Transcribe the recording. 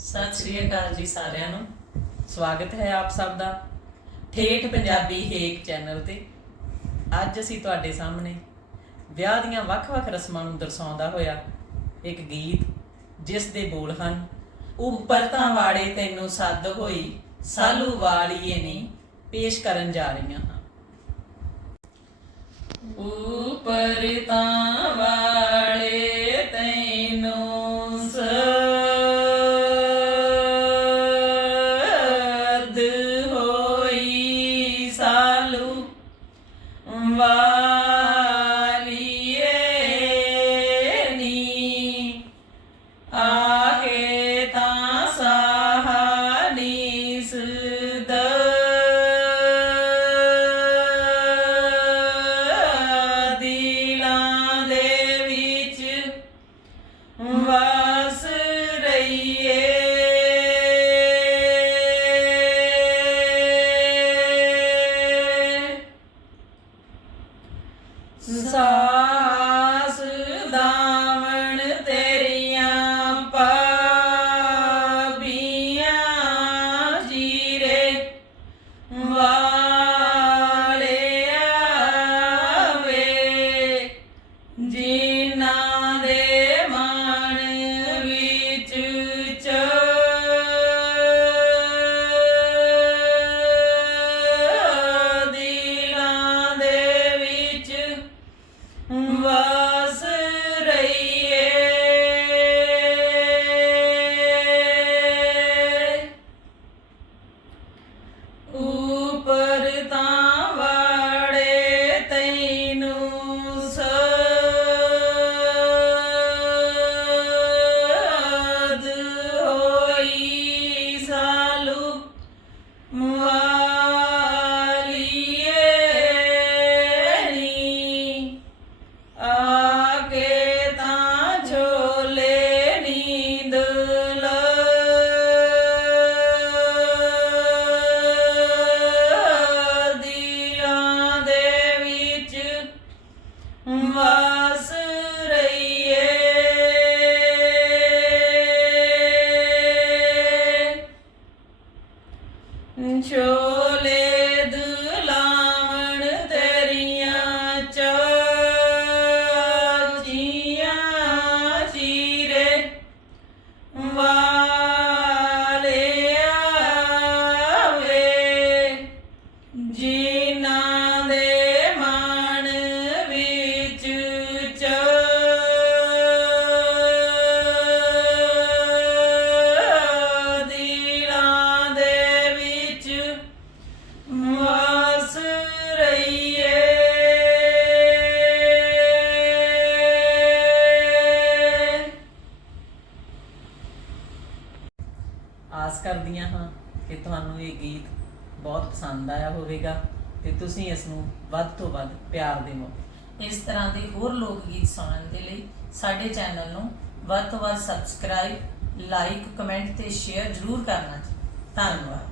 ਸਤਿ ਸ੍ਰੀ ਅਕਾਲ ਜੀ ਸਾਰਿਆਂ ਨੂੰ। ਸਵਾਗਤ ਹੈ ਆਪ ਸਭ ਦਾ ਠੇਠ ਪੰਜਾਬੀ ਹੇਕ ਚੈਨਲ ਤੇ। ਅੱਜ ਅਸੀਂ ਤੁਹਾਡੇ ਸਾਹਮਣੇ ਵਿਆਹ ਦੀਆਂ ਵੱਖ-ਵੱਖ ਰਸਮਾਂ ਨੂੰ ਦਰਸਾਉਂਦਾ ਹੋਇਆ ਇੱਕ ਗੀਤ, ਜਿਸ ਦੇ ਬੋਲ ਹਨ, ਉੱਪਰ ਤਾਂ ਵਾੜੇ ਤੈਨੂੰ ਸੱਦ ਹੋਈ, ਸਾਲੂ ਵਾਲੀਏ ਨੇ, ਪੇਸ਼ ਕਰਨ ਜਾ ਰਹੀਆਂ ਹਾਂ। ਉੱਪਰ ਤਾਂ ਵਾੜੇ So Ole. ਆਸ ਕਰਦੀਆਂ ਹਾਂ ਕਿ ਤੁਹਾਨੂੰ ਇਹ ਗੀਤ ਬਹੁਤ ਪਸੰਦ ਆਇਆ ਹੋਵੇਗਾ ਤੇ ਤੁਸੀਂ ਇਸ ਨੂੰ ਵੱਧ ਤੋਂ ਵੱਧ ਪਿਆਰ ਦੇਵੋ। ਇਸ ਤਰ੍ਹਾਂ ਦੇ ਹੋਰ ਲੋਕ ਗੀਤ ਸੁਣਨ ਦੇ ਲਈ ਸਾਡੇ ਚੈਨਲ ਨੂੰ ਵੱਧ ਤੋਂ ਵੱਧ ਸਬਸਕ੍ਰਾਈਬ ਲਾਈਕ ਕਮੈਂਟ ਤੇ ਸ਼ੇਅਰ ਜ਼ਰੂਰ ਕਰਨਾ ਜੀ। ਧੰਨਵਾਦ।